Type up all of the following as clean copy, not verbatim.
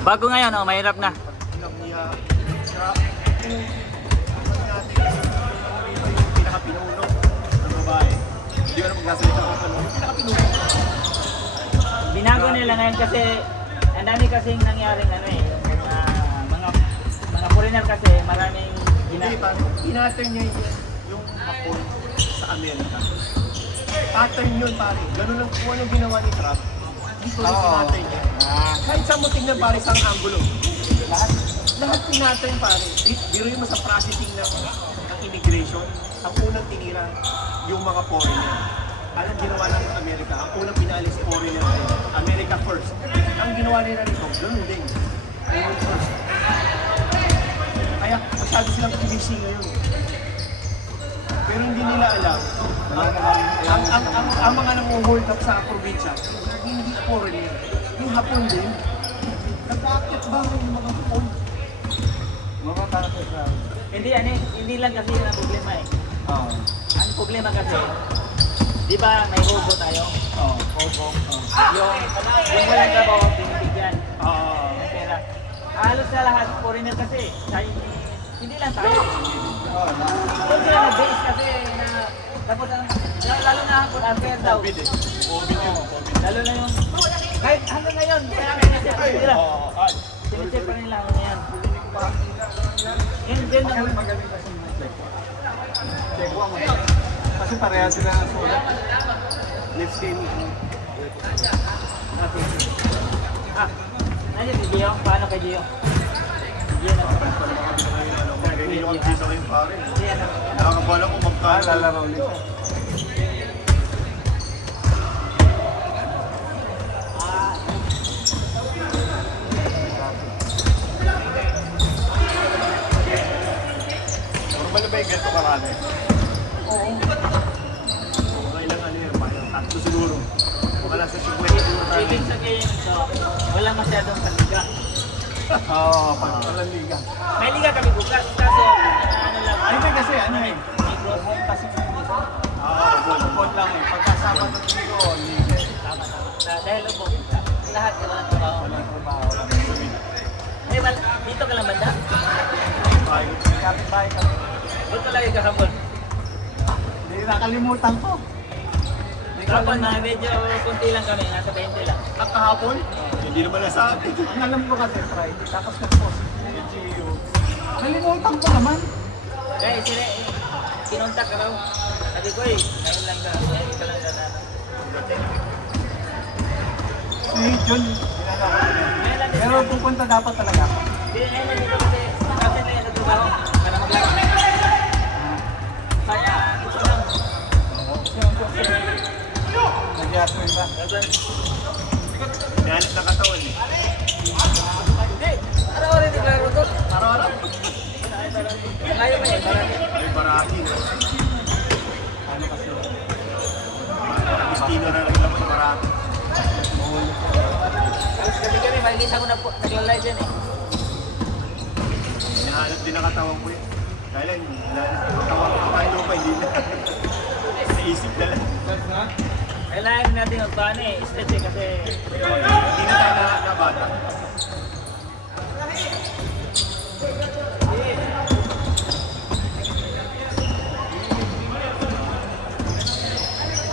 Bago ngayon, oh, mahirap na. Niya, scrap, yung natin, yung pinaka-pinuno ng babae. Hindi ko na magkasalita kung ano, yung pinaka-pinuno. Binago nila ngayon kasi ang dami kasing nangyaring ano eh, mga foreigner kasi maraming Hindi pa, pattern niya yung hapon sa Amerika. Pattern yun pare, ganun lang kung anong ginawa ni Trump. Dito yung pattern niya. Kahit saan mo tingnan pare sa angulo. Lahat pinattern pare. Biruin mo sa processing ng immigration, ang unang tinira yung mga foreigner. Anong ginawa ng Amerika? Ang unang pinalis foreigner ay America first. Ang ginawa nila nito, ganun din. Ganun first. Kaya masyado silang busy ngayon. Pero hindi nila alam. Ang mga nang-hold up sa probinsya, hindi foreigner. Yung hapon din. Nag-aakit ba yung mga hapon? Mga takot na. hindi lang kasi yun ang problema eh. Ang problema kasi, di ba may hobo tayo? Hobo. Yung walang trabaho, binibigyan. Pera. Halos na lahat, foreigner kasi. Hindi lang tayo. Doon sila nag-base kasi na, tapos lalo na hapon, unfair daw. Lalo na yung, kahit hanggang ngayon, kaya sinisip pa nila. Sinisip pa nila ano yan. Yun ang Magaling kasi yung check. Check mo. Kasi pareha sila ng sulat. Let's see. Nandiyan si Gio? Paano kay Gio? Gio na. Ganyan yung visa ko yung pare. Gio na. Nakakabala ko magkano. Lalaro ulit. Normal na ba yung ganito karami? Oo. Mga ilang ano yun, parang tatlo siguro. Wala sa 50 siguro tayo. Ibig sabihin ito, walang masyadong kaliga. Oo, walang liga. May liga kami bukas, kaso ano lang. Ay, kasi ano eh. Home kasi bukod lang eh. Pagkasama ng linggo, liga. Tama. Dahil ubog, lahat ka walang trabaho. Walang trabaho. Eh, dito ka lang banda? Kapit-bahay kami. Doon ka lagi kahapon. Hindi, nakalimutan ko. Kahapon na medyo kunti lang kami, nasa 20 lang. At kahapon, hindi naman nasabi. Ang alam ko kasi Friday, tapos nag-post yung GU. Nalimutan ko naman. Eh, sila, kinontak ka raw. Sabi ko eh, ngayon lang ka, ngayon ka lang na Si John, ginagawa ko niya. Pero pupunta dapat talaga ako. Hindi, ngayon lang dito kasi, kasi na yung trabaho, para maglaro. Kaya, ito lang. Nag-i-aswin ba? Galit na katawan eh. Hindi, araw-araw yung naglaro to. Araw-araw. Ayaw mo eh, marami. May baraki. Ano kasi? Agustino na lang naman yung baraki. Tapos kami, malinis ako na po, naglalay dyan eh. Hinahanap din ang katawan ko eh. Dahil katawan ko tayo pa, hindi na. Naisip na lang. Kailangan natin magpaano eh, stretch eh, kasi Hindi na tayo nakabata.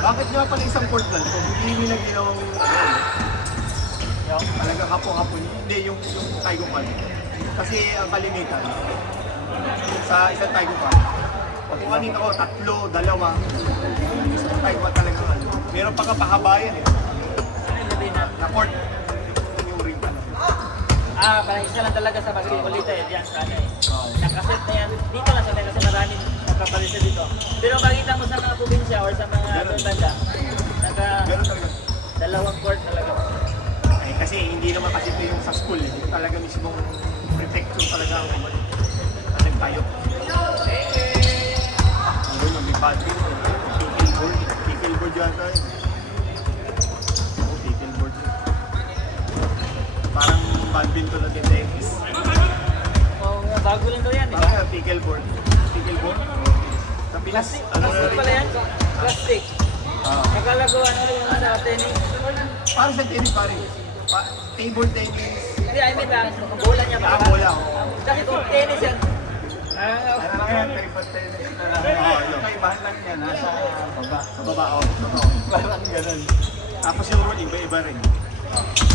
Bakit nga pala isang Portland kung hindi nila ginawang talaga kapo-kapo niya? Hindi, yung Taigopan. Kasi ang kalimitan sa isang Taigopan, kung kanina ko, 3, 2, isang Taigopan talaga ano. Meron pa kapahabayan eh. ano yung sabihin na? Na court, yung ring pala. Parang isa lang talaga sa Bagricolita eh, diyan sana eh. Nakaset na yan, dito lang sa kasi maraming nagkapalit dito. Pero makita mo sa mga probinsya or sa mga banda, Meron talaga. dalawang court talaga. Eh, kasi hindi naman kasi ito yung sa school eh. Ito talaga mismong prefecture talaga ang nagtayo. Ayun, may badminton. Pickleboard. Pickleboard yata eh. Oo, pickleboard. Parang badminton na din tennis. Bago lang daw yan, di ba? Parang pickleboard. Pickleboard? Sa Pilas. Plastic pala yan? Plastic. Akala ko ano yung sa tennis. Parang sa tennis pare. Table tennis. Hindi, I mean lang, bola niya ba? Bola, oo. Kasi kung tennis yan, Ano lang yan, table tennis na lang. Oo, yun. Kaibahan lang yan, nasa baba. Sa baba, oh. Totoo. Parang ganun. Tapos yung rule, iba-iba rin.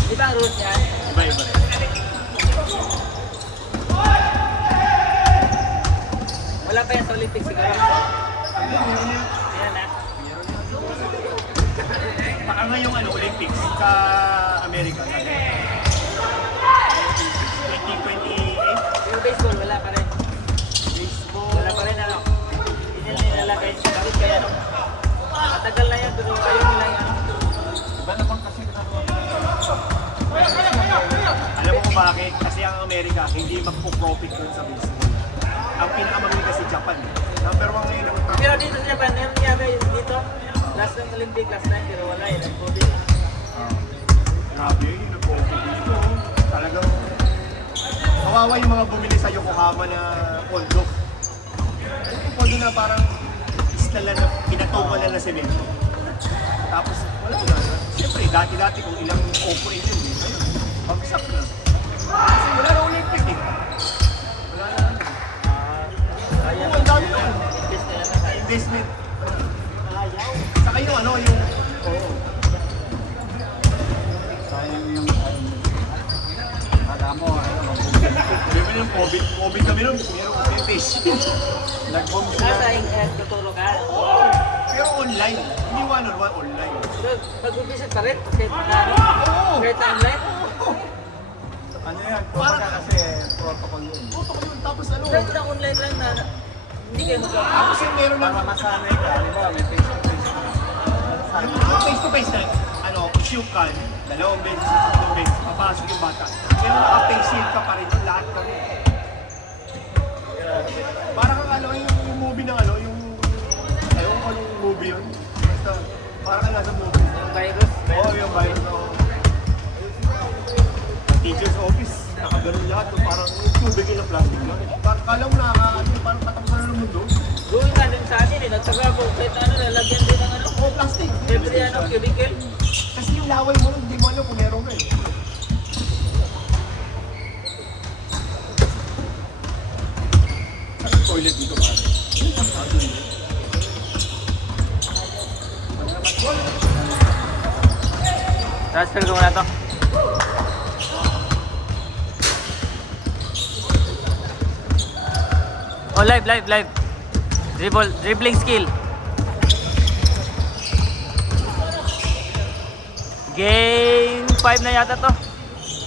di ba ang rules niyan? Iba-iba rin. Wala pa yan sa Olympics siguro. Yan na. Baka nga yung Olympics sa Amerika. 2028. Pero baseball, wala pa rin. Baseball. Wala pa rin ano. Hindi nila nilalagay. Bakit kaya ano? Matagal na yan, pero ayaw nila yan. Iba naman kasi Alam mo kung bakit? Kasi ang Amerika, hindi magpo-profit doon sa baseball. Ang pinakamaganda si Japan. Number 1 ngayon ang top. Pero dito sa Japan, meron niya ba yung dito? Last ng Olympic, last time, pero wala eh. Nag-COVID. Grabe, yung nag-profit dito. Talagang kawawa yung mga bumili sa Yokohama na condo. Yung condo na parang isla lang na pinatungan lang na semento. Tapos wala na. Siyempre, dati-dati kung ilang operate yun, ayun, bagsak na. Kasi wala na Olympic eh. Wala na. Kaya Ang dami na. invest nila na tayo. Investment. Saka yung yung... Oo. sayang yung alam mo, Sabi ng COVID. COVID kami nun, merong face. nag-boom Nasa sila. tuturo ka. Pero online. Hindi one-on-one, online. So, pag-visit pa rin, kahit na ano, Oo. kahit na online. Ano yan, kumbaga kasi protocol yun. Totoo yun. Tapos Kahit na online lang na, hindi kayo mag-ano. Tapos yung meron Para ng masanay ka, di ba, may face-to-face. yung face-to-face na, shoot ka, 2 beses, 3 beses, papasok yung bata. Pero naka-face shield ka pa rin, lahat kami. Parang yung movie ng yung, ayaw ko anong movie yun. Basta, parang ka nasa movie. Yung virus. Oo, yung virus ako. Teacher's office, nakaganon lahat, parang tubig na plastic lang. Parang kala mo parang katapusan na ng mundo. Gawin nga din sa amin eh, nagtagrabo, kahit ano, lalagyan din ng ano, Oo, plastic. every ano, cubicle. Kasi yung laway mo nun, hindi mo alam kung meron ka eh. Saan yung toilet dito ba? Transfer ko muna to. Oh, live. Dribbling skill. Game 5 na yata to.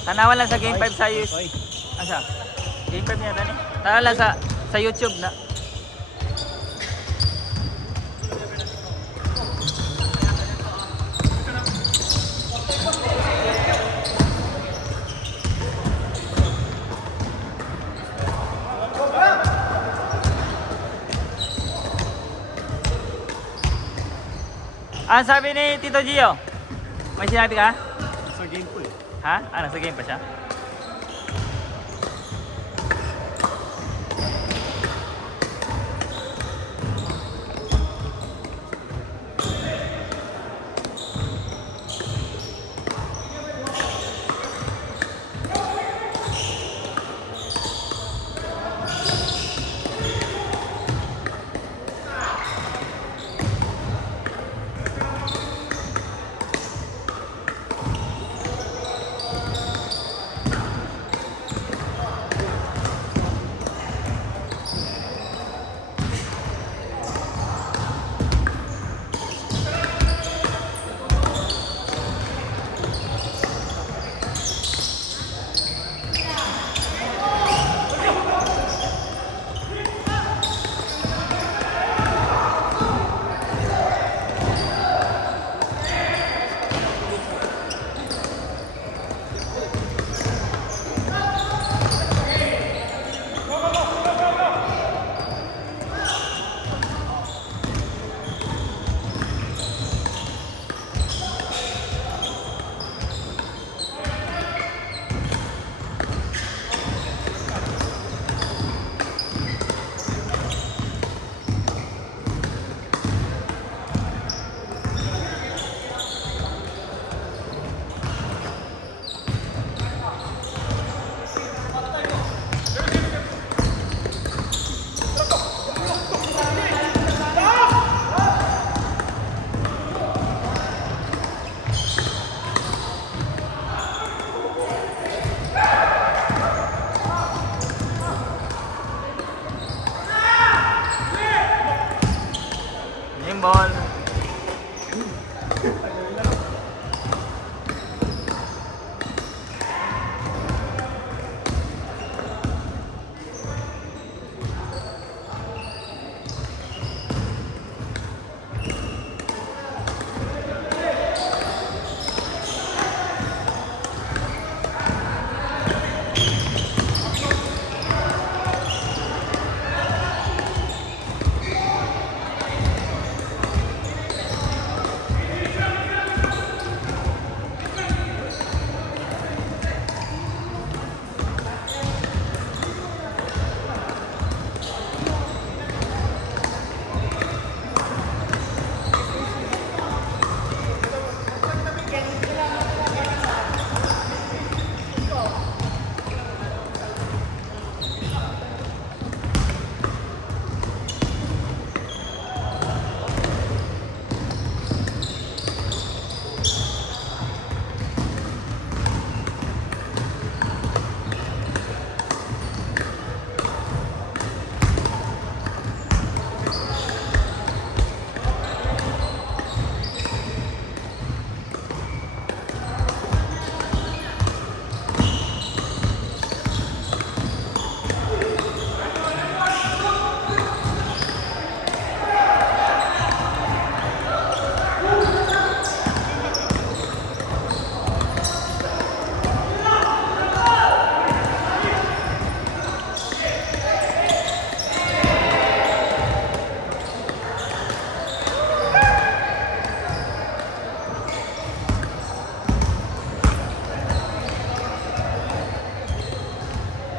Tanawan lang sa game 5 sa Asa? Game 5 na yata ni. Tanawan lang sa YouTube na. Ang sabi ni Tito Gio? May sinabi ka? Sa game po eh. Ha? Ah, nasa game pa siya?